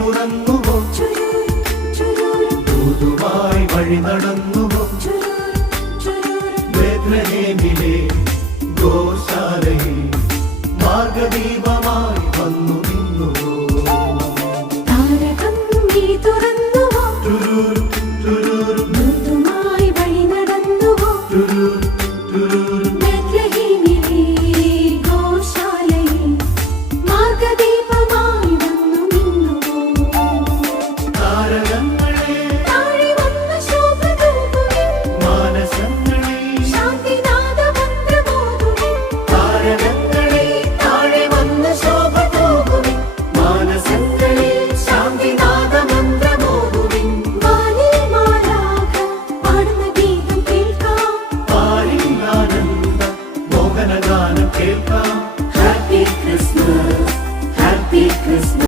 തുറന്നുവോ ദൂതുമായി വഴി നടന്നുവോ ബേത്ലഹേമിലെ ഗോശാലയിൽ മാർഗദീപമായി വന്നു നിന്നുവോ താരകം നീ തുറന്നുവോ തുരൂരു തുരൂരു ദൂതുമായി വഴി നടന്നുവോ ബേത്ലഹേമിലെ ഗോശാലയിൽ മാർഗദീപമായി വന്നു നിന്നുവോ താരകങ്ങളെ താഴെ വന്ന ശോഭ തൂകുവിൻ മാനസങ്ങളിൽ ശാന്തിനാദമന്ത്രമോതുവിൻ താരകങ്ങളെ താഴെ വന്ന ശോഭ തൂകുവിൻ മാനസങ്ങളിൽ ശാന്തിനാദമന്ത്രമോതുവിൻ വാനിൽ മാലാഖ പാടുന്ന ഗീതം കേൾക്കാം പാരിൽ ആനന്ദ മോഹനഗാനം കേൾക്കാം ഹാപ്പി ക്രിസ്മസ് ഹാപ്പി ക്രിസ്മസ്